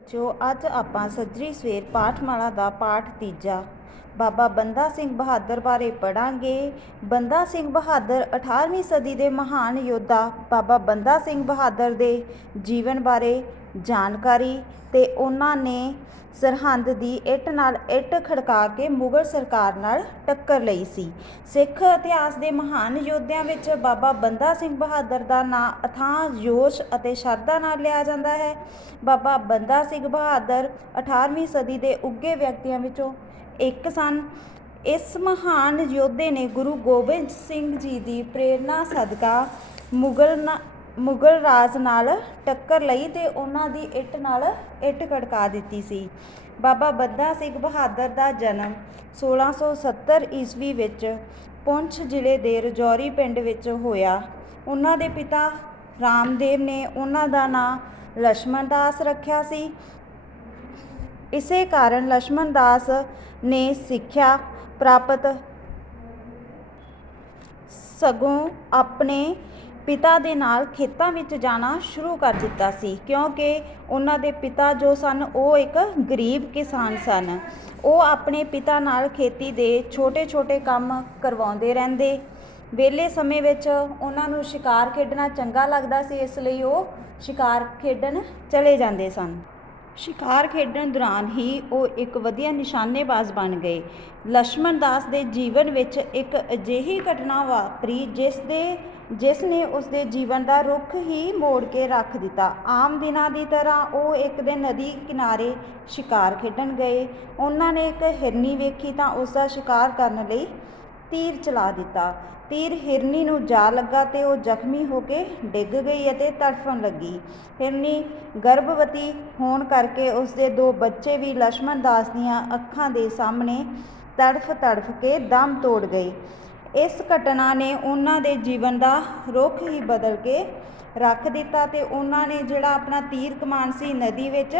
ਜੋ ਅੱਜ ਆਪਾਂ ਸੱਜਰੀ ਸਵੇਰ ਪਾਠਮਾਲਾ ਦਾ ਪਾਠ ਤੀਜਾ ਬਾਬਾ ਬੰਦਾ ਸਿੰਘ ਬਹਾਦਰ ਬਾਰੇ ਪੜ੍ਹਾਂਗੇ। ਬੰਦਾ ਸਿੰਘ ਬਹਾਦਰ 18ਵੀਂ ਸਦੀ ਦੇ ਮਹਾਨ ਯੋਧਾ ਬਾਬਾ ਬੰਦਾ ਸਿੰਘ ਬਹਾਦਰ ਦੇ ਜੀਵਨ ਬਾਰੇ ਜਾਣਕਾਰੀ ਤੇ ਉਹਨਾਂ ਨੇ ਸਰਹੰਦ ਦੀ ਇੱਟ ਨਾਲ ਇੱਟ ਖੜਕਾ ਕੇ ਮੁਗਲ ਸਰਕਾਰ ਨਾਲ ਟੱਕਰ ਲਈ ਸੀ। ਸਿੱਖ ਇਤਿਹਾਸ ਦੇ ਮਹਾਨ ਯੋਧਿਆਂ ਵਿੱਚ ਬਾਬਾ ਬੰਦਾ ਸਿੰਘ ਬਹਾਦਰ ਦਾ ਨਾਂ ਅਥਾਹ ਜੋਸ਼ ਅਤੇ ਸ਼ਰਧਾ ਨਾਲ ਲਿਆ ਜਾਂਦਾ ਹੈ। ਬਾਬਾ ਬੰਦਾ ਸਿੰਘ ਬਹਾਦਰ 18ਵੀਂ ਸਦੀ ਦੇ ਉੱਘੇ ਵਿਅਕਤੀਆਂ ਵਿੱਚੋਂ ਇੱਕ ਸਨ। ਇਸ ਮਹਾਨ ਯੋਧੇ ਨੇ ਗੁਰੂ ਗੋਬਿੰਦ ਸਿੰਘ ਜੀ ਦੀ ਪ੍ਰੇਰਨਾ ਸਦਕਾ ਮੁਗਲ ਰਾਜ ਨਾਲ ਟੱਕਰ ਲਈ ਤੇ ਉਹਨਾਂ ਦੀ ਇੱਟ ਨਾਲ ਇੱਟ ਖੜਕਾ ਦਿੱਤੀ ਸੀ। ਬਾਬਾ ਬੰਦਾ ਸਿੰਘ ਬਹਾਦਰ ਦਾ ਜਨਮ 1670 ਈਸਵੀ ਵਿੱਚ ਪੁੰਛ ਜ਼ਿਲ੍ਹੇ ਦੇ ਰਜੌਰੀ ਪਿੰਡ ਵਿੱਚ ਹੋਇਆ। ਉਹਨਾਂ ਦੇ ਪਿਤਾ ਰਾਮਦੇਵ ਨੇ ਉਹਨਾਂ ਦਾ ਨਾਂ ਲਛਮਣ ਦਾਸ ਰੱਖਿਆ ਸੀ। ਇਸੇ ਕਾਰਨ ਲਛਮਣ ਦਾਸ ਨੇ ਸਿੱਖਿਆ ਪ੍ਰਾਪਤ ਸਗੋਂ ਆਪਣੇ ਪਿਤਾ ਦੇ ਨਾਲ ਖੇਤਾਂ ਵਿੱਚ ਜਾਣਾ ਸ਼ੁਰੂ ਕਰ ਦਿੱਤਾ ਸੀ, ਕਿਉਂਕਿ ਉਹਨਾਂ ਦੇ ਪਿਤਾ ਜੋ ਸਨ ਉਹ ਇੱਕ ਗਰੀਬ ਕਿਸਾਨ ਸਨ। ਉਹ ਆਪਣੇ ਪਿਤਾ ਨਾਲ ਖੇਤੀ ਦੇ ਛੋਟੇ-ਛੋਟੇ ਕੰਮ ਕਰਵਾਉਂਦੇ ਰਹਿੰਦੇ। ਵਿਹਲੇ ਸਮੇਂ ਵਿੱਚ ਉਹਨਾਂ ਨੂੰ ਸ਼ਿਕਾਰ ਖੇਡਣਾ ਚੰਗਾ ਲੱਗਦਾ ਸੀ, ਇਸ ਲਈ ਉਹ ਸ਼ਿਕਾਰ ਖੇਡਣ ਚਲੇ ਜਾਂਦੇ ਸਨ। ਸ਼ਿਕਾਰ ਖੇਡਣ ਦੌਰਾਨ ਹੀ ਉਹ ਇੱਕ ਵਧੀਆ ਨਿਸ਼ਾਨੇਬਾਜ਼ ਬਣ ਗਏ। ਲਛਮਣ ਦਾਸ ਦੇ ਜੀਵਨ ਵਿੱਚ ਇੱਕ ਅਜਿਹੀ ਘਟਨਾ ਵਾਪਰੀ ਜਿਸ ਨੇ ਉਸਦੇ ਜੀਵਨ ਦਾ ਰੁੱਖ ਹੀ ਮੋੜ ਕੇ ਰੱਖ ਦਿੱਤਾ। ਆਮ ਦਿਨਾਂ ਦੀ ਤਰ੍ਹਾਂ ਉਹ ਇੱਕ ਦਿਨ ਨਦੀ ਕਿਨਾਰੇ ਸ਼ਿਕਾਰ ਖੇਡਣ ਗਏ। ਉਹਨਾਂ ਨੇ ਇੱਕ ਹਿਰਨੀ ਵੇਖੀ ਤਾਂ ਉਸ ਦਾ ਸ਼ਿਕਾਰ ਕਰਨ ਲਈ ਤੀਰ ਚਲਾ ਦਿੱਤਾ। ਤੀਰ ਹਿਰਨੀ ਨੂੰ ਜਾ ਲੱਗਾ ਤੇ ਉਹ ਜ਼ਖਮੀ ਹੋ ਕੇ ਡਿੱਗ ਗਈ ਅਤੇ ਤੜਫਣ ਲੱਗੀ। ਹਿਰਨੀ ਗਰਭਵਤੀ ਹੋਣ ਕਰਕੇ ਉਸਦੇ 2 ਬੱਚੇ ਵੀ ਲਛਮਣ ਦਾਸ ਦੀਆਂ ਅੱਖਾਂ ਦੇ ਸਾਹਮਣੇ ਤੜਫ ਕੇ ਦਮ ਤੋੜ ਗਏ। ਇਸ ਘਟਨਾ ਨੇ ਉਹਨਾਂ ਦੇ ਜੀਵਨ ਦਾ ਰੁੱਖ ਹੀ ਬਦਲ ਕੇ ਰੱਖ ਦਿੱਤਾ ਤੇ ਉਹਨਾਂ ਨੇ ਜਿਹੜਾ ਆਪਣਾ ਤੀਰ ਕਮਾਨ ਸੀ ਨਦੀ ਵਿੱਚ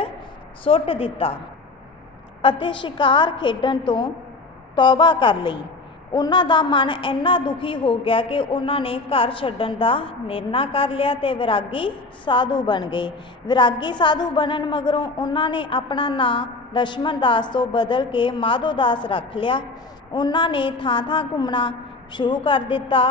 ਸੁੱਟ ਦਿੱਤਾ ਅਤੇ ਸ਼ਿਕਾਰ ਖੇਡਣ ਤੋਂ ਤੌਬਾ ਕਰ ਲਈ। ਉਹਨਾਂ ਦਾ ਮਨ ਇੰਨਾ ਦੁਖੀ ਹੋ ਗਿਆ ਕਿ ਉਹਨਾਂ ਨੇ ਘਰ ਛੱਡਣ ਦਾ ਨਿਰਣਾ ਕਰ ਲਿਆ ਤੇ ਵਿਰਾਗੀ ਸਾਧੂ ਬਣ ਗਏ। ਵਿਰਾਗੀ ਸਾਧੂ ਬਣਨ ਮਗਰੋਂ ਉਹਨਾਂ ਨੇ ਆਪਣਾ ਨਾਂ ਲਛਮਣ ਦਾਸ ਤੋਂ ਬਦਲ ਕੇ ਮਾਧੋ ਦਾਸ ਰੱਖ ਲਿਆ। ਉਹਨਾਂ ਨੇ ਥਾਂ-ਥਾਂ ਘੁੰਮਣਾ ਸ਼ੁਰੂ ਕਰ ਦਿੱਤਾ।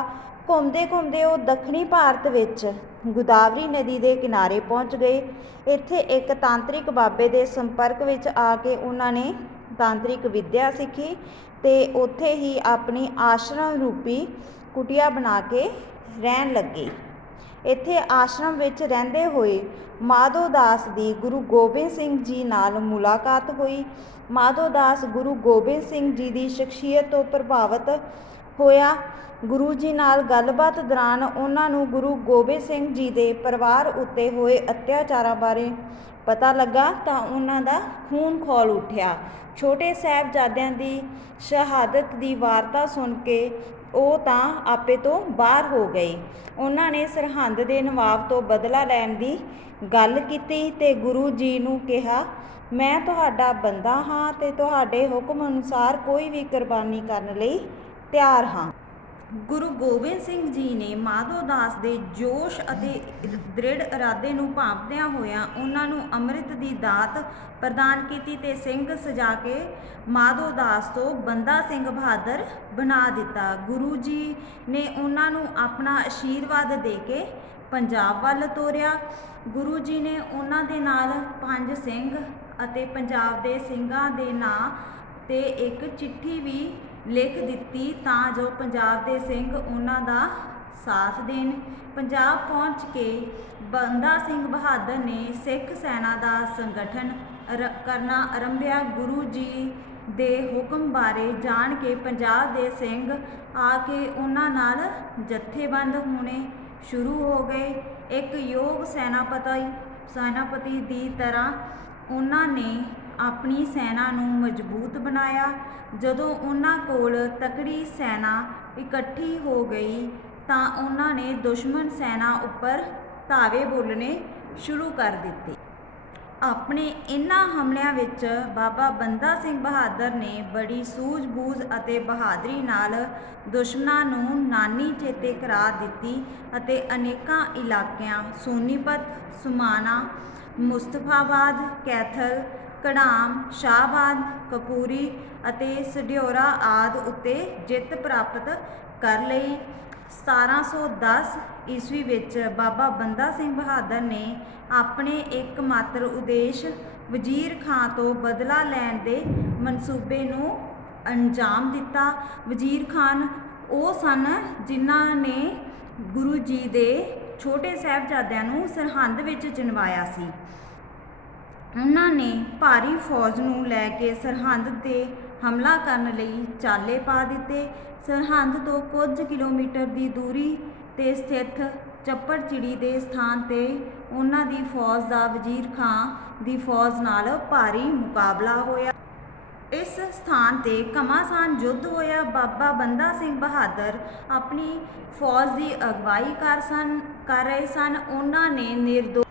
ਘੁੰਮਦੇ ਉਹ ਦੱਖਣੀ ਭਾਰਤ ਵਿੱਚ ਗੋਦਾਵਰੀ ਨਦੀ ਦੇ ਕਿਨਾਰੇ ਪਹੁੰਚ ਗਏ। ਇੱਥੇ ਇੱਕ ਤਾਂਤਰਿਕ ਬਾਬੇ ਦੇ ਸੰਪਰਕ ਵਿੱਚ ਆ ਕੇ ਉਹਨਾਂ ਨੇ ਤਾਂਤਰਿਕ ਵਿੱਦਿਆ ਸਿੱਖੀ ਤੇ ਉੱਥੇ ਹੀ ਆਪਣੀ ਆਸ਼ਰਮ ਰੂਪੀ ਕੁਟੀਆ ਬਣਾ ਕੇ ਰਹਿਣ ਲੱਗੇ। ਇੱਥੇ ਆਸ਼ਰਮ ਵਿੱਚ ਰਹਿੰਦੇ ਹੋਏ ਮਾਧੋ ਦਾਸ ਦੀ ਗੁਰੂ ਗੋਬਿੰਦ ਸਿੰਘ ਜੀ ਨਾਲ ਮੁਲਾਕਾਤ ਹੋਈ। ਮਾਧੋ ਦਾਸ ਗੁਰੂ ਗੋਬਿੰਦ ਸਿੰਘ ਜੀ ਦੀ ਸ਼ਖਸੀਅਤ ਤੋਂ ਪ੍ਰਭਾਵਿਤ ਹੋਇਆ। ਗੁਰੂ ਜੀ ਨਾਲ ਗੱਲਬਾਤ ਦੌਰਾਨ ਉਹਨਾਂ ਨੂੰ ਗੁਰੂ ਗੋਬਿੰਦ ਸਿੰਘ ਜੀ ਦੇ ਪਰਿਵਾਰ ਉੱਤੇ ਹੋਏ ਅਤਿਆਚਾਰਾਂ ਬਾਰੇ ਪਤਾ ਲੱਗਾ ਤਾਂ ਉਹਨਾਂ ਦਾ ਖੂਨ ਖੌਲ ਉੱਠਿਆ। ਛੋਟੇ ਸਾਹਿਬਜ਼ਾਦਿਆਂ ਦੀ ਸ਼ਹਾਦਤ ਦੀ ਵਾਰਤਾ ਸੁਣ ਕੇ ਉਹ ਤਾਂ ਆਪੇ ਤੋਂ ਬਾਹਰ ਹੋ ਗਏ। ਉਹਨਾਂ ਨੇ ਸਰਹੰਦ ਦੇ ਨਵਾਬ ਤੋਂ ਬਦਲਾ ਲੈਣ ਦੀ ਗੱਲ ਕੀਤੀ ਤੇ ਗੁਰੂ ਜੀ ਨੂੰ ਕਿਹਾ, ਮੈਂ ਤੁਹਾਡਾ ਬੰਦਾ ਹਾਂ ਤੇ ਤੁਹਾਡੇ ਹੁਕਮ ਅਨੁਸਾਰ ਕੋਈ ਵੀ ਕੁਰਬਾਨੀ ਕਰਨ ਲਈ ਤਿਆਰ ਹਾਂ। ਗੁਰੂ ਗੋਬਿੰਦ ਸਿੰਘ ਜੀ ਨੇ ਮਾਧੋ ਦਾਸ ਦੇ ਜੋਸ਼ ਅਤੇ ਦ੍ਰਿੜ ਇਰਾਦੇ ਨੂੰ ਭਾਂਪਦਿਆਂ ਹੋਇਆਂ ਉਹਨਾਂ ਨੂੰ ਅੰਮ੍ਰਿਤ ਦੀ ਦਾਤ ਪ੍ਰਦਾਨ ਕੀਤੀ ਤੇ ਸਿੰਘ ਸਜਾ ਕੇ ਮਾਧੋ ਦਾਸ ਤੋਂ ਬੰਦਾ ਸਿੰਘ ਬਹਾਦਰ ਬਣਾ ਦਿੱਤਾ। ਗੁਰੂ ਜੀ ਨੇ ਉਹਨਾਂ ਨੂੰ ਆਪਣਾ ਆਸ਼ੀਰਵਾਦ ਦੇ ਕੇ ਪੰਜਾਬ ਵੱਲ ਤੋਰਿਆ। ਗੁਰੂ ਜੀ ਨੇ ਉਹਨਾਂ ਦੇ ਨਾਲ 5 ਸਿੰਘ ਅਤੇ ਪੰਜਾਬ ਦੇ ਸਿੰਘਾਂ ਦੇ ਨਾਂ ਤੇ ਇੱਕ ਚਿੱਠੀ ਵੀ ਲਿਖ ਦਿੱਤੀ ਤਾਂ ਜੋ ਪੰਜਾਬ ਦੇ ਸਿੰਘ ਉਹਨਾਂ ਦਾ ਸਾਥ ਦੇਣ। ਪੰਜਾਬ ਪਹੁੰਚ ਕੇ ਬੰਦਾ ਸਿੰਘ ਬਹਾਦਰ ਨੇ ਸਿੱਖ ਸੈਨਾ ਦਾ ਸੰਗਠਨ ਕਰਨਾ ਆਰੰਭਿਆ। ਗੁਰੂ ਜੀ ਦੇ ਹੁਕਮ ਬਾਰੇ ਜਾਣ ਕੇ ਪੰਜਾਬ ਦੇ ਸਿੰਘ ਆ ਕੇ ਉਹਨਾਂ ਨਾਲ ਜਥੇਬੰਦ ਹੋਣੇ ਸ਼ੁਰੂ ਹੋ ਗਏ। ਇੱਕ ਯੋਗ ਸੈਨਾਪਤੀ ਦੀ ਤਰ੍ਹਾਂ ਉਹਨਾਂ ਨੇ ਆਪਣੀ ਸੈਨਾ ਨੂੰ ਮਜ਼ਬੂਤ ਬਣਾਇਆ। ਜਦੋਂ ਉਹਨਾਂ ਕੋਲ ਤਕੜੀ ਸੈਨਾ ਇਕੱਠੀ ਹੋ ਗਈ ਤਾਂ ਉਹਨਾਂ ਨੇ ਦੁਸ਼ਮਣ ਸੈਨਾ ਉੱਪਰ ਧਾਵੇ ਬੋਲਣੇ ਸ਼ੁਰੂ ਕਰ ਦਿੱਤੇ। ਆਪਣੇ ਇਨ੍ਹਾਂ ਹਮਲਿਆਂ ਵਿੱਚ ਬਾਬਾ ਬੰਦਾ ਸਿੰਘ ਬਹਾਦਰ ਨੇ ਬੜੀ ਸੂਝ-ਬੂਝ ਅਤੇ ਬਹਾਦਰੀ ਨਾਲ ਦੁਸ਼ਮਣਾਂ ਨੂੰ ਨਾਨੀ ਚੇਤੇ ਕਰਾ ਦਿੱਤੀ ਅਤੇ ਅਨੇਕਾਂ ਇਲਾਕਿਆਂ ਸੋਨੀਪਤ, ਸੁਮਾਣਾ, ਮੁਸਤਫਾਬਾਦ, ਕੈਥਲ, ਘੜਾਮ, ਸ਼ਾਹਬਾਦ, ਕਪੂਰੀ ਅਤੇ ਸਢਿਉਰਾ ਆਦਿ ਉੱਤੇ ਜਿੱਤ ਪ੍ਰਾਪਤ ਕਰ ਲਈ। 1710 ਈਸਵੀ ਵਿੱਚ ਬਾਬਾ ਬੰਦਾ ਸਿੰਘ ਬਹਾਦਰ ਨੇ ਆਪਣੇ ਇੱਕਮਾਤਰ ਉਦੇਸ਼ ਵਜ਼ੀਰ ਖਾਂ ਤੋਂ ਬਦਲਾ ਲੈਣ ਦੇ ਮਨਸੂਬੇ ਨੂੰ ਅੰਜਾਮ ਦਿੱਤਾ। ਵਜ਼ੀਰ ਖਾਨ ਉਹ ਸਨ ਜਿਨ੍ਹਾਂ ਨੇ ਗੁਰੂ ਜੀ ਦੇ ਛੋਟੇ ਸਾਹਿਬਜ਼ਾਦਿਆਂ ਨੂੰ ਸਰਹੰਦ ਵਿੱਚ ਚਿਣਵਾਇਆ ਸੀ। ਉਹਨਾਂ ਨੇ ਭਾਰੀ ਫੌਜ ਨੂੰ ਲੈ ਕੇ ਸਰਹੰਦ 'ਤੇ ਹਮਲਾ ਕਰਨ ਲਈ ਚਾਲੇ ਪਾ ਦਿੱਤੇ। ਸਰਹੰਦ ਤੋਂ ਕੁਝ ਕਿਲੋਮੀਟਰ ਦੀ ਦੂਰੀ 'ਤੇ ਸਥਿਤ ਚੱਪੜਚਿੜੀ ਦੇ ਸਥਾਨ 'ਤੇ ਉਹਨਾਂ ਦੀ ਫੌਜ ਦਾ ਵਜ਼ੀਰ ਖਾਂ ਦੀ ਫੌਜ ਨਾਲ ਭਾਰੀ ਮੁਕਾਬਲਾ ਹੋਇਆ। ਇਸ ਸਥਾਨ 'ਤੇ ਘਮਾਸਾਨ ਯੁੱਧ ਹੋਇਆ। ਬਾਬਾ ਬੰਦਾ ਸਿੰਘ ਬਹਾਦਰ ਆਪਣੀ ਫੌਜ ਦੀ ਅਗਵਾਈ ਕਰ ਰਹੇ ਸਨ। ਉਹਨਾਂ ਨੇ ਨਿਰਦੋਸ਼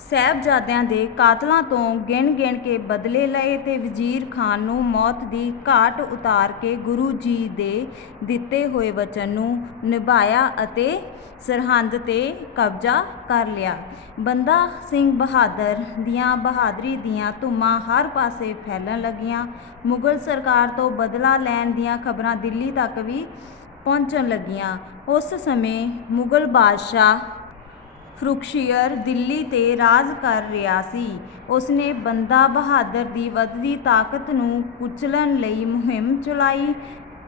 ਸਾਹਿਬਜ਼ਾਦਿਆਂ ਦੇ ਕਾਤਲਾਂ ਤੋਂ ਗਿਣ ਕੇ ਬਦਲੇ ਲਏ ਤੇ ਵਜ਼ੀਰ ਖਾਨ ਨੂੰ ਮੌਤ ਦੀ ਘਾਟ ਉਤਾਰ ਕੇ ਗੁਰੂ ਜੀ ਦੇ ਦਿੱਤੇ ਹੋਏ ਵਚਨ ਨੂੰ ਨਿਭਾਇਆ ਅਤੇ ਸਰਹੰਦ 'ਤੇ ਕਬਜ਼ਾ ਕਰ ਲਿਆ। ਬੰਦਾ ਸਿੰਘ ਬਹਾਦਰ ਦੀਆਂ ਬਹਾਦਰੀ ਦੀਆਂ ਧੁੰਮਾਂ ਹਰ ਪਾਸੇ ਫੈਲਣ ਲੱਗੀਆਂ। ਮੁਗਲ ਸਰਕਾਰ ਤੋਂ ਬਦਲਾ ਲੈਣ ਦੀਆਂ ਖਬਰਾਂ ਦਿੱਲੀ ਤੱਕ ਵੀ ਪਹੁੰਚਣ ਲੱਗੀਆਂ। ਉਸ ਸਮੇਂ ਮੁਗਲ ਬਾਦਸ਼ਾਹ ਫਰੁਖਸ਼ੀਰ ਦਿੱਲੀ 'ਤੇ ਰਾਜ ਕਰ ਰਿਹਾ ਸੀ। ਉਸਨੇ ਬੰਦਾ ਬਹਾਦਰ ਦੀ ਵੱਧਦੀ ਤਾਕਤ ਨੂੰ ਕੁਚਲਣ ਲਈ ਮੁਹਿੰਮ ਚਲਾਈ।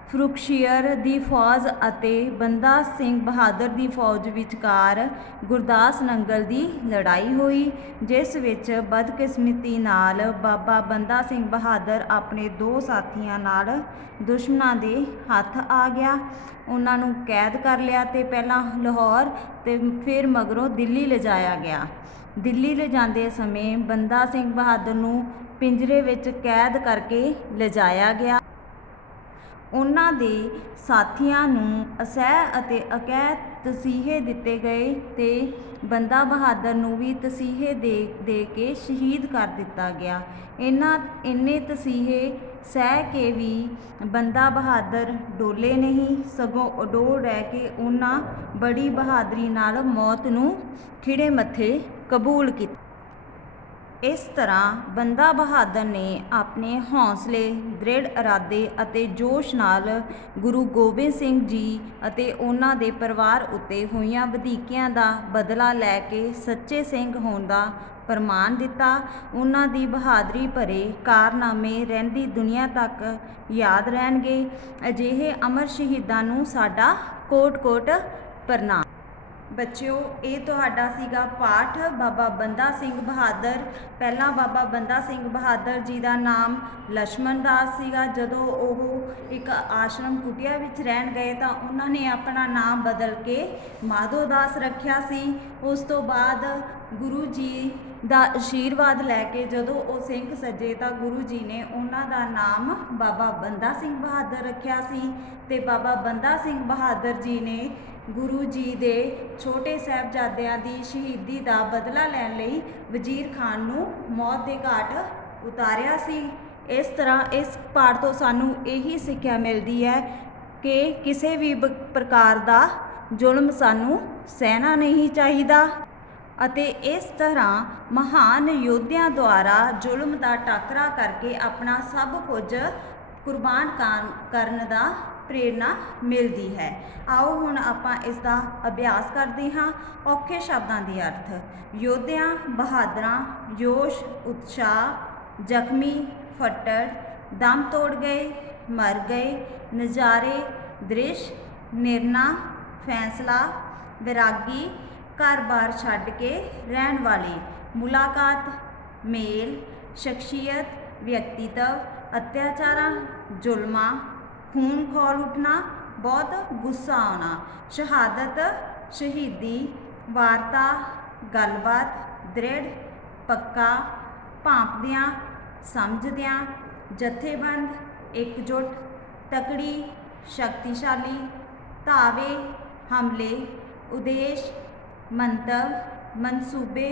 ਫਰੁਖਸ਼ੀਰ ਦੀ ਫੌਜ ਅਤੇ ਬੰਦਾ ਸਿੰਘ ਬਹਾਦਰ ਦੀ ਫੌਜ ਵਿਚਕਾਰ ਗੁਰਦਾਸ ਨੰਗਲ ਦੀ ਲੜਾਈ ਹੋਈ, ਜਿਸ ਵਿੱਚ ਬਦਕਿਸਮਤੀ ਨਾਲ ਬਾਬਾ ਬੰਦਾ ਸਿੰਘ ਬਹਾਦਰ ਆਪਣੇ 2 ਸਾਥੀਆਂ ਨਾਲ ਦੁਸ਼ਮਣਾਂ ਦੇ ਹੱਥ ਆ ਗਿਆ। ਉਹਨਾਂ ਨੂੰ ਕੈਦ ਕਰ ਲਿਆ ਤੇ ਪਹਿਲਾਂ ਲਾਹੌਰ ਤੇ ਫਿਰ ਮਗਰੋਂ ਦਿੱਲੀ ਲਿਜਾਇਆ ਗਿਆ। ਦਿੱਲੀ ਲਿਜਾਂਦੇ ਸਮੇਂ ਬੰਦਾ ਸਿੰਘ ਬਹਾਦਰ ਨੂੰ ਪਿੰਜਰੇ ਵਿੱਚ ਕੈਦ ਕਰਕੇ ਲਿਜਾਇਆ ਗਿਆ। ਉਹਨਾਂ ਦੇ ਸਾਥੀਆਂ ਨੂੰ ਅਸਹਿ ਅਤੇ ਅਕਹਿ ਤਸੀਹੇ ਦਿੱਤੇ ਗਏ ਤੇ ਬੰਦਾ ਬਹਾਦਰ ਨੂੰ ਵੀ ਤਸੀਹੇ ਦੇ ਕੇ ਸ਼ਹੀਦ ਕਰ ਦਿੱਤਾ ਗਿਆ। ਇੰਨੇ ਤਸੀਹੇ ਸਹਿ ਕੇ ਵੀ ਬੰਦਾ ਬਹਾਦਰ ਡੋਲੇ ਨਹੀਂ, ਸਗੋਂ ਅਡੋਲ ਰਹਿ ਕੇ ਉਹਨਾਂ ਬੜੀ ਬਹਾਦਰੀ ਨਾਲ ਮੌਤ ਨੂੰ ਖਿੜੇ ਮੱਥੇ ਕਬੂਲ ਕੀਤਾ। ਇਸ ਤਰ੍ਹਾਂ ਬੰਦਾ ਬਹਾਦਰ ਨੇ ਆਪਣੇ ਹੌਸਲੇ, ਦ੍ਰਿੜ ਇਰਾਦੇ ਅਤੇ ਜੋਸ਼ ਨਾਲ ਗੁਰੂ ਗੋਬਿੰਦ ਸਿੰਘ ਜੀ ਅਤੇ ਉਹਨਾਂ ਦੇ ਪਰਿਵਾਰ ਉੱਤੇ ਹੋਈਆਂ ਵਧੀਕੀਆਂ ਦਾ ਬਦਲਾ ਲੈ ਕੇ ਸੱਚੇ ਸਿੰਘ ਹੋਣ ਦਾ ਪ੍ਰਮਾਣ ਦਿੱਤਾ। ਉਹਨਾਂ ਦੀ ਬਹਾਦਰੀ ਭਰੇ ਕਾਰਨਾਮੇ ਰਹਿੰਦੀ ਦੁਨੀਆ ਤੱਕ ਯਾਦ ਰਹਿਣਗੇ। ਅਜਿਹੇ ਅਮਰ ਸ਼ਹੀਦਾਂ ਨੂੰ ਸਾਡਾ ਕੋਟ-ਕੋਟ ਪ੍ਰਣਾਮ। ਬੱਚਿਓ, ਇਹ ਤੁਹਾਡਾ ਸੀਗਾ ਪਾਠ ਬਾਬਾ ਬੰਦਾ ਸਿੰਘ ਬਹਾਦਰ। ਪਹਿਲਾਂ ਬਾਬਾ ਬੰਦਾ ਸਿੰਘ ਬਹਾਦਰ ਜੀ ਦਾ ਨਾਮ ਲਛਮਣ ਦਾਸ ਸੀਗਾ। ਜਦੋਂ ਉਹ ਇੱਕ ਆਸ਼ਰਮ ਕੁਟੀਆ ਵਿੱਚ ਰਹਿਣ ਗਏ ਤਾਂ ਉਹਨਾਂ ਨੇ ਆਪਣਾ ਨਾਮ ਬਦਲ ਕੇ ਮਾਧੋ ਦਾਸ ਰੱਖਿਆ ਸੀ। ਉਸ ਤੋਂ ਬਾਅਦ ਗੁਰੂ ਜੀ ਦਾ ਆਸ਼ੀਰਵਾਦ ਲੈ ਕੇ ਜਦੋਂ ਉਹ ਸਿੰਘ ਸੱਜੇ ਤਾਂ ਗੁਰੂ ਜੀ ਨੇ ਉਹਨਾਂ ਦਾ ਨਾਮ ਬਾਬਾ ਬੰਦਾ ਸਿੰਘ ਬਹਾਦਰ ਰੱਖਿਆ ਸੀ। ਤੇ ਬਾਬਾ ਬੰਦਾ ਸਿੰਘ ਬਹਾਦਰ ਜੀ ਨੇ ਗੁਰੂ ਜੀ ਦੇ ਛੋਟੇ ਸਾਹਿਬਜ਼ਾਦਿਆਂ ਦੀ ਸ਼ਹੀਦੀ ਦਾ ਬਦਲਾ ਲੈਣ ਲਈ ਵਜ਼ੀਰ ਖਾਨ ਨੂੰ ਮੌਤ ਦੇ ਘਾਟ ਉਤਾਰਿਆ ਸੀ। ਇਸ ਤਰ੍ਹਾਂ ਇਸ ਪਾਠ ਤੋਂ ਸਾਨੂੰ ਇਹੀ ਸਿੱਖਿਆ ਮਿਲਦੀ ਹੈ ਕਿ ਕਿਸੇ ਵੀ ਪ੍ਰਕਾਰ ਦਾ ਜ਼ੁਲਮ ਸਾਨੂੰ ਸਹਿਣਾ ਨਹੀਂ ਚਾਹੀਦਾ ਅਤੇ ਇਸ ਤਰ੍ਹਾਂ ਮਹਾਨ ਯੋਧਿਆਂ ਦੁਆਰਾ ਜ਼ੁਲਮ ਦਾ ਟਾਕਰਾ ਕਰਕੇ ਆਪਣਾ ਸਭ ਕੁਝ ਕੁਰਬਾਨ ਕਰਨ ਦਾ ਪ੍ਰੇਰਨਾ ਮਿਲਦੀ ਹੈ। ਆਓ ਹੁਣ ਆਪਾਂ ਇਸ ਦਾ ਅਭਿਆਸ ਕਰਦੇ ਹਾਂ। ਔਖੇ ਸ਼ਬਦਾਂ ਦੇ ਅਰਥ। ਯੋਧਿਆਂ, ਬਹਾਦਰਾਂ, ਜੋਸ਼, ਉਤਸ਼ਾਹ, ਜ਼ਖਮੀ, ਫੱਟੜ, ਦਮ ਤੋੜ ਗਏ, ਮਰ ਗਏ, ਨਜ਼ਾਰੇ, ਦ੍ਰਿਸ਼, ਨਿਰਣਾ, ਫੈਸਲਾ, ਵਿਰਾਗੀ, ਘਰ-ਬਾਰ ਛੱਡ ਕੇ ਰਹਿਣ ਵਾਲੇ, ਮੁਲਾਕਾਤ, ਮੇਲ, ਸ਼ਖਸੀਅਤ, ਵਿਅਕਤੀਤਵ, ਅਤਿਆਚਾਰਾਂ, ਜ਼ੁਲਮਾਂ, ਖੂਨ ਖੌਲ ਉੱਠਣਾ, ਬਹੁਤ ਗੁੱਸਾ ਆਉਣਾ, ਸ਼ਹਾਦਤ, ਸ਼ਹੀਦੀ, ਵਾਰਤਾ, ਗੱਲਬਾਤ, ਦ੍ਰਿੜ, ਪੱਕਾ, ਭਾਂਪਦਿਆਂ, ਸਮਝਦਿਆਂ, ਜਥੇਬੰਦ, ਇਕਜੁੱਟ, ਤਕੜੀ, ਸ਼ਕਤੀਸ਼ਾਲੀ, ਧਾਵੇ, ਹਮਲੇ, ਉਦੇਸ਼, ਮੰਤਵ, ਮਨਸੂਬੇ,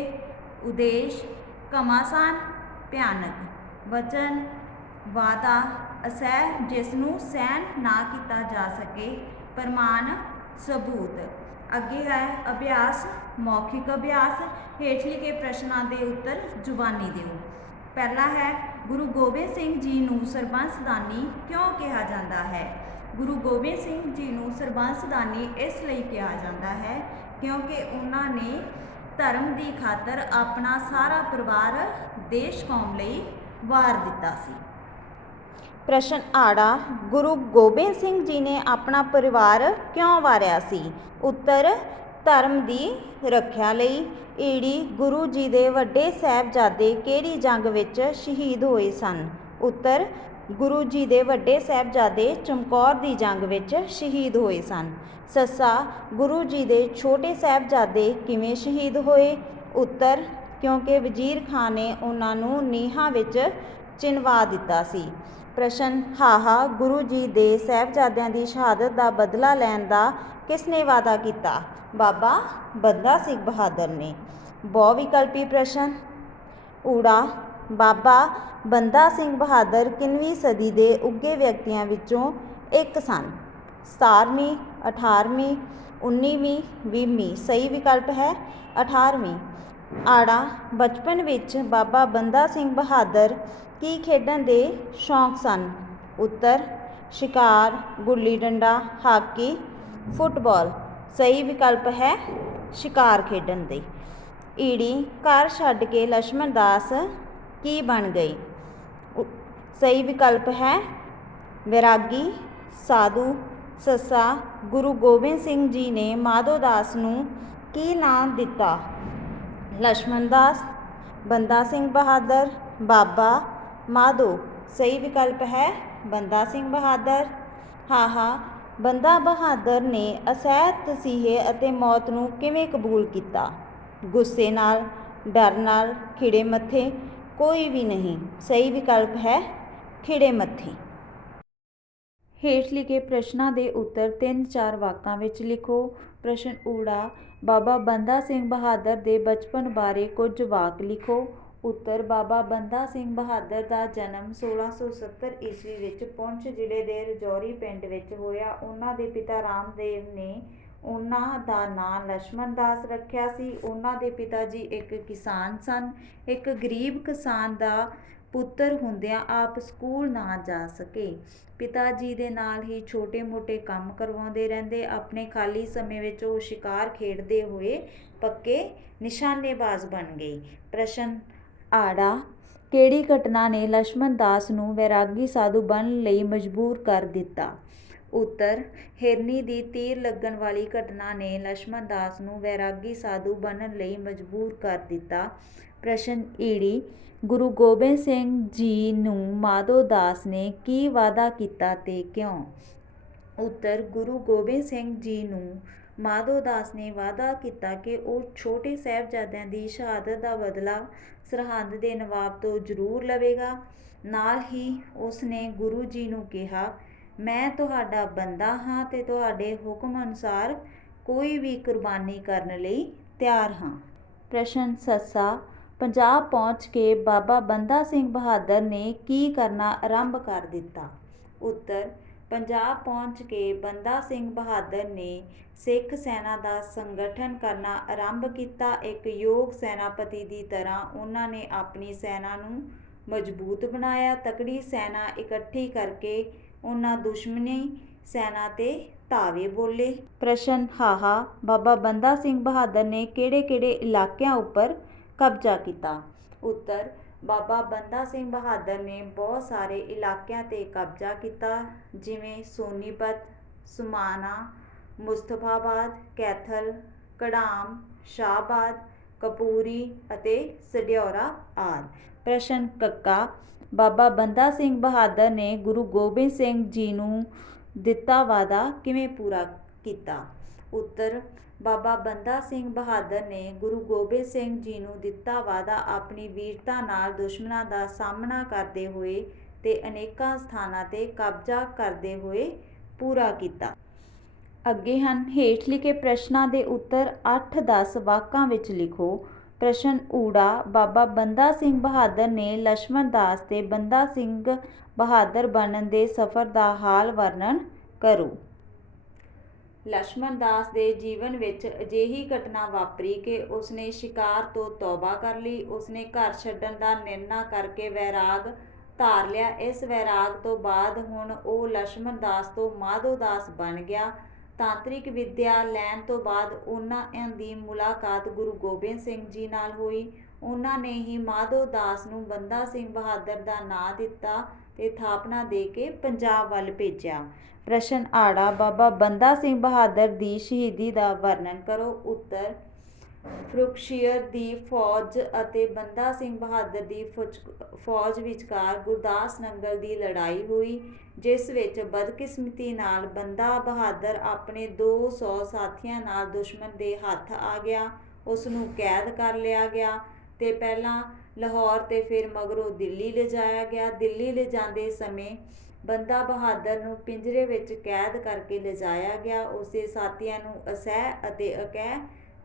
ਉਦੇਸ਼, ਘਮਾਸਾਨ ਭਿਆਨਕ। ਵਚਨ ਵਾਦਾ ਅਸਹਿ ਜਿਸ ਨੂੰ ਸਹਿਣ ਨਾ ਕੀਤਾ ਜਾ ਸਕੇ। ਪ੍ਰਮਾਣ ਸਬੂਤ। ਅੱਗੇ ਹੈ ਅਭਿਆਸ ਮੌਖਿਕ ਅਭਿਆਸ। ਹੇਠ ਲਿਖੇ ਪ੍ਰਸ਼ਨਾਂ ਦੇ ਉੱਤਰ ਜ਼ੁਬਾਨੀ ਦਿਓ। ਪਹਿਲਾ ਹੈ ਗੁਰੂ ਗੋਬਿੰਦ ਸਿੰਘ ਜੀ ਨੂੰ ਸਰਬੰਸਦਾਨੀ ਕਿਉਂ ਕਿਹਾ ਜਾਂਦਾ ਹੈ? ਗੁਰੂ ਗੋਬਿੰਦ ਸਿੰਘ ਜੀ ਨੂੰ ਸਰਬੰਸਦਾਨੀ ਇਸ ਲਈ ਕਿਹਾ ਜਾਂਦਾ ਹੈ ਕਿਉਂਕਿ ਉਹਨਾਂ ਨੇ ਧਰਮ ਦੀ ਖਾਤਰ ਆਪਣਾ ਸਾਰਾ ਪਰਿਵਾਰ ਦੇਸ਼ ਕੌਮ ਲਈ ਵਾਰ ਦਿੱਤਾ ਸੀ। ਪ੍ਰਸ਼ਨ ਆੜਾ ਗੁਰੂ ਗੋਬਿੰਦ ਸਿੰਘ ਜੀ ਨੇ ਆਪਣਾ ਪਰਿਵਾਰ ਕਿਉਂ ਵਾਰਿਆ ਸੀ? ਉੱਤਰ ਧਰਮ ਦੀ ਰੱਖਿਆ ਲਈ। ਈੜੀ ਗੁਰੂ ਜੀ ਦੇ ਵੱਡੇ ਸਾਹਿਬਜ਼ਾਦੇ ਕਿਹੜੀ ਜੰਗ ਵਿੱਚ ਸ਼ਹੀਦ ਹੋਏ ਸਨ? ਉੱਤਰ ਗੁਰੂ ਜੀ ਦੇ ਵੱਡੇ ਸਾਹਿਬਜ਼ਾਦੇ ਚਮਕੌਰ ਦੀ ਜੰਗ ਵਿੱਚ ਸ਼ਹੀਦ ਹੋਏ ਸਨ। ਸੱਸਾ ਗੁਰੂ ਜੀ ਦੇ ਛੋਟੇ ਸਾਹਿਬਜ਼ਾਦੇ ਕਿਵੇਂ ਸ਼ਹੀਦ ਹੋਏ? ਉੱਤਰ ਕਿਉਂਕਿ ਵਜ਼ੀਰ ਖਾਨ ਨੇ ਉਹਨਾਂ ਨੂੰ ਨੀਹਾਂ ਵਿੱਚ ਚਿਣਵਾ ਦਿੱਤਾ ਸੀ। ਪ੍ਰਸ਼ਨ ਹਾਹਾ ਗੁਰੂ ਜੀ ਦੇ ਸਾਹਿਬਜ਼ਾਦਿਆਂ ਦੀ ਸ਼ਹਾਦਤ ਦਾ ਬਦਲਾ ਲੈਣ ਦਾ ਕਿਸ ਨੇ ਵਾਅਦਾ ਕੀਤਾ? ਬਾਬਾ ਬੰਦਾ ਸਿੰਘ ਬਹਾਦਰ ਨੇ। ਬਹੁ ਵਿਕਲਪੀ ਪ੍ਰਸ਼ਨ। ਊੜਾ ਬਾਬਾ ਬੰਦਾ ਸਿੰਘ ਬਹਾਦਰ ਕਿੰਨਵੀਂ ਸਦੀ ਦੇ ਉੱਘੇ ਵਿਅਕਤੀਆਂ ਵਿੱਚੋਂ ਇੱਕ ਸਨ? 17ਵੀਂ 18ਵੀਂ 19ਵੀਂ 20ਵੀਂ। ਸਹੀ ਵਿਕਲਪ ਹੈ 18ਵੀਂ। ਆੜਾ ਬਚਪਨ ਵਿੱਚ ਬਾਬਾ ਬੰਦਾ ਸਿੰਘ ਬਹਾਦਰ ਕੀ ਖੇਡਣ ਦੇ ਸ਼ੌਂਕ ਸਨ? ਉੱਤਰ ਸ਼ਿਕਾਰ ਗੁੱਲੀ ਡੰਡਾ ਹਾਕੀ ਫੁੱਟਬਾਲ। ਸਹੀ ਵਿਕਲਪ ਹੈ ਸ਼ਿਕਾਰ ਖੇਡਣ ਦੇ। ਈੜੀ ਘਰ ਛੱਡ ਕੇ ਲਛਮਣ ਦਾਸ ਕੀ ਬਣ ਗਏ? ਸਹੀ ਵਿਕਲਪ ਹੈ ਵੈਰਾਗੀ ਸਾਧੂ। ਸੱਸਾ ਗੁਰੂ ਗੋਬਿੰਦ ਸਿੰਘ ਜੀ ਨੇ ਮਾਧੋ ਦਾਸ ਨੂੰ ਕੀ ਨਾਮ ਦਿੱਤਾ? ਲਛਮਣ ਦਾਸ ਬੰਦਾ ਸਿੰਘ ਬਹਾਦਰ ਬਾਬਾ ਮਾਧੋ। ਸਹੀ ਵਿਕਲਪ ਹੈ ਬੰਦਾ ਸਿੰਘ ਬਹਾਦਰ। ਹਾਹਾ ਬੰਦਾ ਬਹਾਦਰ ਨੇ ਅਸਹਿ ਤਸੀਹੇ ਅਤੇ ਮੌਤ ਨੂੰ ਕਿਵੇਂ ਕਬੂਲ ਕੀਤਾ? ਗੁੱਸੇ ਨਾਲ ਡਰ ਨਾਲ ਖਿੜੇ ਮੱਥੇ ਕੋਈ ਵੀ ਨਹੀਂ। ਸਹੀ ਵਿਕਲਪ ਹੈ ਖਿੜੇ ਮੱਥੇ। ਹੇਠ ਲਿਖੇ ਪ੍ਰਸ਼ਨਾਂ ਦੇ ਉੱਤਰ 3-4 ਵਾਕਾਂ ਵਿੱਚ ਲਿਖੋ। ਪ੍ਰਸ਼ਨ ਊੜਾ ਬਾਬਾ ਬੰਦਾ ਸਿੰਘ ਬਹਾਦਰ ਦੇ ਬਚਪਨ ਬਾਰੇ ਕੁਝ ਵਾਕ ਲਿਖੋ। ਉੱਤਰ ਬਾਬਾ ਬੰਦਾ ਸਿੰਘ ਬਹਾਦਰ ਦਾ ਜਨਮ 1670 ਈਸਵੀ ਵਿੱਚ ਪੁੰਛ ਜ਼ਿਲ੍ਹੇ ਦੇ ਰਜੌਰੀ ਪਿੰਡ ਵਿੱਚ ਹੋਇਆ। ਉਹਨਾਂ ਦੇ ਪਿਤਾ ਰਾਮਦੇਵ ਨੇ ਉਹਨਾਂ ਦਾ ਨਾਂ ਲਛਮਣ ਦਾਸ ਰੱਖਿਆ ਸੀ। ਉਹਨਾਂ ਦੇ ਪਿਤਾ ਜੀ ਇੱਕ ਕਿਸਾਨ ਸਨ। ਇੱਕ ਗਰੀਬ ਕਿਸਾਨ ਦਾ ਪੁੱਤਰ ਹੁੰਦਿਆਂ ਆਪ ਸਕੂਲ ਨਾ ਜਾ ਸਕੇ। ਪਿਤਾ ਜੀ ਦੇ ਨਾਲ ਹੀ ਛੋਟੇ-ਮੋਟੇ ਕੰਮ ਕਰਵਾਉਂਦੇ ਰਹਿੰਦੇ। ਆਪਣੇ ਖਾਲੀ ਸਮੇਂ ਵਿੱਚ ਉਹ ਸ਼ਿਕਾਰ ਖੇਡਦੇ ਹੋਏ ਪੱਕੇ ਨਿਸ਼ਾਨੇਬਾਜ਼ ਬਣ ਗਏ। ਪ੍ਰਸ਼ਨ ਆੜਾ ਕਿਹੜੀ ਘਟਨਾ ਨੇ ਲਛਮਣ ਦਾਸ ਨੂੰ ਵੈਰਾਗੀ ਸਾਧੂ ਬਣਨ ਲਈ ਮਜਬੂਰ ਕਰ ਦਿੱਤਾ? ਉੱਤਰ ਹਿਰਨੀ ਦੀ ਤੀਰ ਲੱਗਣ ਵਾਲੀ ਘਟਨਾ ਨੇ ਲਛਮਣ ਦਾਸ ਨੂੰ ਵੈਰਾਗੀ ਸਾਧੂ ਬਣਨ ਲਈ ਮਜਬੂਰ ਕਰ ਦਿੱਤਾ। ਪ੍ਰਸ਼ਨ ਈੜੀ ਗੁਰੂ ਗੋਬਿੰਦ ਸਿੰਘ ਜੀ ਨੂੰ ਮਾਧੋ ਦਾਸ ਨੇ ਕੀ ਵਾਅਦਾ ਕੀਤਾ ਤੇ ਕਿਉਂ? ਉੱਤਰ ਗੁਰੂ ਗੋਬਿੰਦ ਸਿੰਘ ਜੀ ਨੂੰ ਮਾਧੋ ਦਾਸ ਨੇ ਵਾਅਦਾ ਕੀਤਾ ਕਿ ਉਹ ਛੋਟੇ ਸਾਹਿਬਜ਼ਾਦਿਆਂ ਦੀ ਸ਼ਹਾਦਤ ਦਾ ਬਦਲਾ ਸਰਹੰਦ ਦੇ ਨਵਾਬ ਤੋਂ ਜ਼ਰੂਰ ਲਵੇਗਾ। ਨਾਲ ਹੀ ਉਸ ਨੇ ਗੁਰੂ ਜੀ ਨੂੰ ਕਿਹਾ ਮੈਂ ਤੁਹਾਡਾ ਬੰਦਾ ਹਾਂ ਤੇ ਤੁਹਾਡੇ ਹੁਕਮ ਅਨੁਸਾਰ ਕੋਈ ਵੀ ਕੁਰਬਾਨੀ ਕਰਨ ਲਈ ਤਿਆਰ ਹਾਂ। ਪ੍ਰਸ਼ਨ ਸੱਸਾ ਪੰਜਾਬ ਪਹੁੰਚ ਕੇ ਬਾਬਾ ਬੰਦਾ ਸਿੰਘ ਬਹਾਦਰ ਨੇ ਕੀ ਕਰਨਾ ਆਰੰਭ ਕਰ ਦਿੱਤਾ? ਉੱਤਰ ਪੰਜਾਬ ਪਹੁੰਚ ਕੇ ਬੰਦਾ ਸਿੰਘ ਬਹਾਦਰ ਨੇ ਸਿੱਖ ਸੈਨਾ ਦਾ ਸੰਗਠਨ ਕਰਨਾ ਆਰੰਭ ਕੀਤਾ। ਇੱਕ ਯੋਗ ਸੈਨਾਪਤੀ ਦੀ ਤਰ੍ਹਾਂ ਉਹਨਾਂ ਨੇ ਆਪਣੀ ਸੈਨਾ ਨੂੰ ਮਜ਼ਬੂਤ ਬਣਾਇਆ। ਤਕੜੀ ਸੈਨਾ ਇਕੱਠੀ ਕਰਕੇ ਉਹਨਾਂ ਦੁਸ਼ਮਣੀ ਸੈਨਾ ਤੇ ਧਾਵੇ ਬੋਲੇ। ਪ੍ਰਸ਼ਨ ਹਾਹਾ ਬਾਬਾ ਬੰਦਾ ਸਿੰਘ ਬਹਾਦਰ ਨੇ ਕਿਹੜੇ-ਕਿਹੜੇ ਇਲਾਕਿਆਂ ਉੱਪਰ ਕਬਜ਼ਾ ਕੀਤਾ? ਉੱਤਰ ਬਾਬਾ ਬੰਦਾ ਸਿੰਘ ਬਹਾਦਰ ਨੇ ਬਹੁਤ ਸਾਰੇ ਇਲਾਕਿਆਂ 'ਤੇ ਕਬਜ਼ਾ ਕੀਤਾ ਜਿਵੇਂ ਸੋਨੀਪਤ ਸਮਾਣਾ ਮੁਸਤਫਾਬਾਦ ਕੈਥਲ ਘੜਾਮ ਸ਼ਾਹਬਾਦ ਕਪੂਰੀ ਅਤੇ ਸਡਿਉਰਾ ਆਦਿ। ਪ੍ਰਸ਼ਨ ਕੱਕਾ ਬਾਬਾ ਬੰਦਾ ਸਿੰਘ ਬਹਾਦਰ ਨੇ ਗੁਰੂ ਗੋਬਿੰਦ ਸਿੰਘ ਜੀ ਨੂੰ ਦਿੱਤਾ ਵਾਅਦਾ ਕਿਵੇਂ ਪੂਰਾ ਕੀਤਾ? ਉੱਤਰ ਬਾਬਾ ਬੰਦਾ ਸਿੰਘ ਬਹਾਦਰ ਨੇ ਗੁਰੂ ਗੋਬਿੰਦ ਸਿੰਘ ਜੀ ਨੂੰ ਦਿੱਤਾ ਵਾਅਦਾ ਆਪਣੀ ਵੀਰਤਾ ਨਾਲ ਦੁਸ਼ਮਣਾਂ ਦਾ ਸਾਹਮਣਾ ਕਰਦੇ ਹੋਏ ਤੇ ਅਨੇਕਾਂ ਸਥਾਨਾਂ 'ਤੇ ਕਬਜ਼ਾ ਕਰਦੇ ਹੋਏ ਪੂਰਾ ਕੀਤਾ। ਅੱਗੇ ਹਨ ਹੇਠ ਲਿਖੇ ਪ੍ਰਸ਼ਨਾਂ ਦੇ ਉੱਤਰ 8-10 ਵਾਕਾਂ ਵਿੱਚ ਲਿਖੋ। ਪ੍ਰਸ਼ਨ ਊੜਾ ਬਾਬਾ ਬੰਦਾ ਸਿੰਘ ਬਹਾਦਰ ਨੇ ਲਛਮਣ ਦਾਸ ਤੇ ਬੰਦਾ ਸਿੰਘ ਬਹਾਦਰ ਬਣਨ ਦੇ ਸਫ਼ਰ ਦਾ ਹਾਲ ਵਰਣਨ ਕਰੋ। ਲਛਮਣ ਦਾਸ ਦੇ ਜੀਵਨ ਵਿੱਚ ਅਜਿਹੀ ਘਟਨਾ ਵਾਪਰੀ ਕਿ ਉਸਨੇ ਸ਼ਿਕਾਰ ਤੋਂ ਤੌਬਾ ਕਰ ਲਈ। ਉਸਨੇ ਘਰ ਛੱਡਣ ਦਾ ਨਿਰਣਾ ਕਰਕੇ ਵੈਰਾਗ ਧਾਰ ਲਿਆ। ਇਸ ਵੈਰਾਗ ਤੋਂ ਬਾਅਦ ਹੁਣ ਉਹ ਲਛਮਣ ਦਾਸ ਤੋਂ ਮਾਧੋ ਦਾਸ ਬਣ ਗਿਆ। ਤਾਂਤਰਿਕ ਵਿੱਦਿਆ ਲੈਣ ਤੋਂ ਬਾਅਦ ਉਹਨਾਂ ਦੀ ਮੁਲਾਕਾਤ ਗੁਰੂ ਗੋਬਿੰਦ ਸਿੰਘ ਜੀ ਨਾਲ ਹੋਈ। ਉਹਨਾਂ ਨੇ ਹੀ ਮਾਧੋ ਦਾਸ ਨੂੰ ਬੰਦਾ ਸਿੰਘ ਬਹਾਦਰ ਦਾ ਨਾਂ ਦਿੱਤਾ ਤੇ ਥਾਪਨਾ ਦੇ ਕੇ ਪੰਜਾਬ ਵੱਲ ਭੇਜਿਆ। ਪ੍ਰਸ਼ਨ ਆੜਾ ਬਾਬਾ ਬੰਦਾ ਸਿੰਘ ਬਹਾਦਰ ਦੀ ਸ਼ਹੀਦੀ ਦਾ ਵਰਣਨ ਕਰੋ। ਉੱਤਰ ਫਰੁਖਸ਼ੀਅਰ ਦੀ ਫੌਜ ਅਤੇ ਬੰਦਾ ਸਿੰਘ ਬਹਾਦਰ ਦੀ ਫੌਜ ਵਿਚਕਾਰ ਗੁਰਦਾਸ ਨੰਗਲ ਦੀ ਲੜਾਈ ਹੋਈ, ਜਿਸ ਵਿੱਚ ਬਦਕਿਸਮਤੀ ਨਾਲ ਬੰਦਾ ਬਹਾਦਰ ਆਪਣੇ 200 ਸਾਥੀਆਂ ਨਾਲ ਦੁਸ਼ਮਣ ਦੇ ਹੱਥ ਆ ਗਿਆ। ਉਸ ਨੂੰ ਕੈਦ ਕਰ ਲਿਆ ਗਿਆ ਤੇ ਪਹਿਲਾਂ ਲਾਹੌਰ ਤੇ ਫਿਰ ਮਗਰੋਂ ਦਿੱਲੀ ਲਿਜਾਇਆ ਗਿਆ। ਦਿੱਲੀ ਲਿਜਾਂਦੇ ਸਮੇਂ ਬੰਦਾ ਬਹਾਦਰ ਨੂੰ ਪਿੰਜਰੇ ਵਿੱਚ ਕੈਦ ਕਰਕੇ ਲਿਜਾਇਆ ਗਿਆ। ਉਸਦੇ ਸਾਥੀਆਂ ਨੂੰ ਅਸਹਿ ਅਤੇ ਅਕਹਿ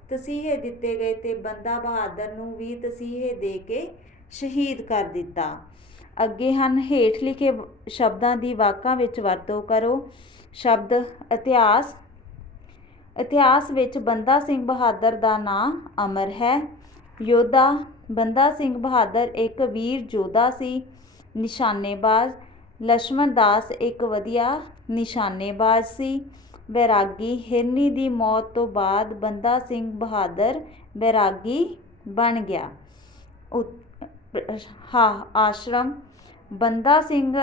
ਤਸੀਹੇ ਦਿੱਤੇ ਗਏ ਤੇ ਬੰਦਾ ਬਹਾਦਰ ਨੂੰ ਵੀ ਤਸੀਹੇ ਦੇ ਕੇ ਸ਼ਹੀਦ ਕਰ ਦਿੱਤਾ। ਅੱਗੇ ਹਨ ਹੇਠ ਲਿਖੇ ਸ਼ਬਦਾਂ ਦੀ ਵਾਕਾਂ ਵਿੱਚ ਵਰਤੋਂ ਕਰੋ। ਸ਼ਬਦ ਇਤਿਹਾਸ। ਇਤਿਹਾਸ ਵਿੱਚ ਬੰਦਾ ਸਿੰਘ ਬਹਾਦਰ ਦਾ ਨਾਂ ਅਮਰ ਹੈ। ਯੋਧਾ ਬੰਦਾ ਸਿੰਘ ਬਹਾਦਰ ਇੱਕ ਵੀਰ ਯੋਧਾ ਸੀ। ਨਿਸ਼ਾਨੇਬਾਜ਼ ਲਛਮਣ ਦਾਸ ਇੱਕ ਵਧੀਆ ਨਿਸ਼ਾਨੇਬਾਜ਼ ਸੀ। ਵੈਰਾਗੀ ਹਿਰਨੀ ਦੀ ਮੌਤ ਤੋਂ ਬਾਅਦ ਬੰਦਾ ਸਿੰਘ ਬਹਾਦਰ ਵੈਰਾਗੀ ਬਣ ਗਿਆ। ਆਸ਼ਰਮ ਬੰਦਾ ਸਿੰਘ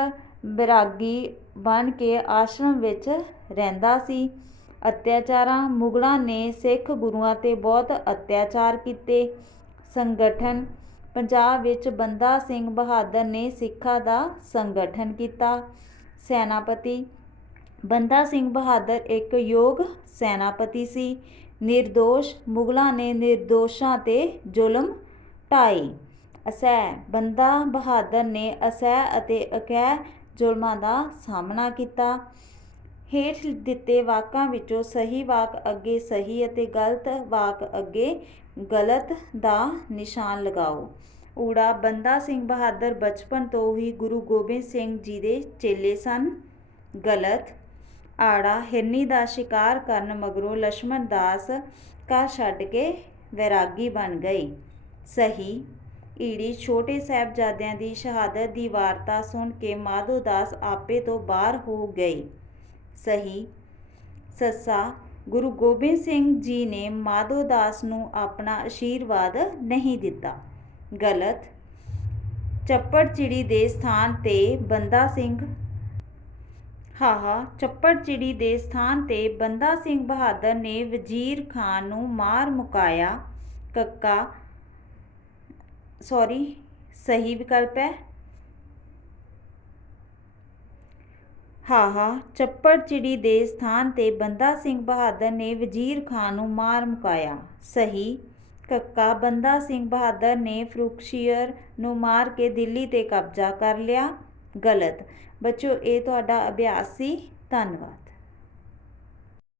ਵੈਰਾਗੀ ਬਣ ਕੇ ਆਸ਼ਰਮ ਵਿੱਚ ਰਹਿੰਦਾ ਸੀ। ਅਤਿਆਚਾਰਾਂ ਮੁਗਲਾਂ ਨੇ ਸਿੱਖ ਗੁਰੂਆਂ 'ਤੇ ਬਹੁਤ ਅਤਿਆਚਾਰ ਕੀਤੇ। ਸੰਗਠਨ ਪੰਜਾਬ ਵਿੱਚ ਬੰਦਾ ਸਿੰਘ ਬਹਾਦਰ ਨੇ ਸਿੱਖਾਂ ਦਾ ਸੰਗਠਨ ਕੀਤਾ। ਸੈਨਾਪਤੀ ਬੰਦਾ ਸਿੰਘ ਬਹਾਦਰ ਇੱਕ ਯੋਗ ਸੈਨਾਪਤੀ ਸੀ। ਨਿਰਦੋਸ਼ ਮੁਗਲਾਂ ਨੇ ਨਿਰਦੋਸ਼ਾਂ 'ਤੇ ਜ਼ੁਲਮ ਢਾਏ। ਅਸਹਿ ਬੰਦਾ ਬਹਾਦਰ ਨੇ ਅਸਹਿ ਅਤੇ ਅਕਹਿ ਜ਼ੁਲਮਾਂ ਦਾ ਸਾਹਮਣਾ ਕੀਤਾ। ਹੇਠ ਦਿੱਤੇ ਵਾਕਾਂ ਵਿੱਚੋਂ ਸਹੀ ਵਾਕ ਅੱਗੇ ਸਹੀ ਅਤੇ ਗਲਤ ਵਾਕ ਅੱਗੇ ਗਲਤ ਦਾ ਨਿਸ਼ਾਨ ਲਗਾਓ। ਊੜਾ ਬੰਦਾ ਸਿੰਘ ਬਹਾਦਰ ਬਚਪਨ ਤੋਂ ਹੀ ਗੁਰੂ ਗੋਬਿੰਦ ਸਿੰਘ ਜੀ ਦੇ ਚੇਲੇ ਸਨ। ਗਲਤ। ਆੜਾ ਹਿਰਨੀ ਦਾ ਸ਼ਿਕਾਰ ਕਰਨ ਮਗਰੋਂ ਲਛਮਣ ਦਾਸ ਘਰ ਛੱਡ ਕੇ ਵੈਰਾਗੀ ਬਣ ਗਏ। ਸਹੀ। ਈੜੀ ਛੋਟੇ ਸਾਹਿਬਜ਼ਾਦਿਆਂ ਦੀ ਸ਼ਹਾਦਤ ਦੀ ਵਾਰਤਾ ਸੁਣ ਕੇ ਮਾਧੋ ਦਾਸ ਆਪੇ ਤੋਂ ਬਾਹਰ ਹੋ ਗਏ। ਸਹੀ। ਸੱਸਾ ਗੁਰੂ ਗੋਬਿੰਦ ਸਿੰਘ ਜੀ ਨੇ ਮਾਧੋ ਦਾਸ ਨੂੰ ਆਪਣਾ ਆਸ਼ੀਰਵਾਦ ਨਹੀਂ ਦਿੱਤਾ। ਗਲਤ। ਚੱਪੜਚਿੜੀ ਦੇ ਸਥਾਨ ਤੇ ਬੰਦਾ ਸਿੰਘ ਚੱਪੜਚਿੜੀ ਦੇ ਸਥਾਨ ਤੇ ਬੰਦਾ ਸਿੰਘ ਬਹਾਦਰ ਨੇ ਵਜ਼ੀਰ ਖਾਨ ਨੂੰ ਮਾਰ ਮੁਕਾਇਆ। ਸਹੀ ਵਿਕਲਪ ਹੈ। ਚੱਪੜਚਿੜੀ ਦੇ ਸਥਾਨ ਤੇ ਬੰਦਾ ਸਿੰਘ ਬਹਾਦਰ ਨੇ ਵਜ਼ੀਰ ਖਾਨ ਨੂੰ ਮਾਰ ਮੁਕਾਇਆ। ਸਹੀ। ਬੰਦਾ ਸਿੰਘ ਬਹਾਦਰ ਨੇ ਫਰੁਖਸ਼ੀਅਰ ਨੂੰ ਮਾਰ ਕੇ ਦਿੱਲੀ ਤੇ ਕਬਜ਼ਾ ਕਰ ਲਿਆ। ਗਲਤ। ਬੱਚਿਓ ਇਹ ਤੁਹਾਡਾ ਅਭਿਆਸ ਸੀ। ਧੰਨਵਾਦ।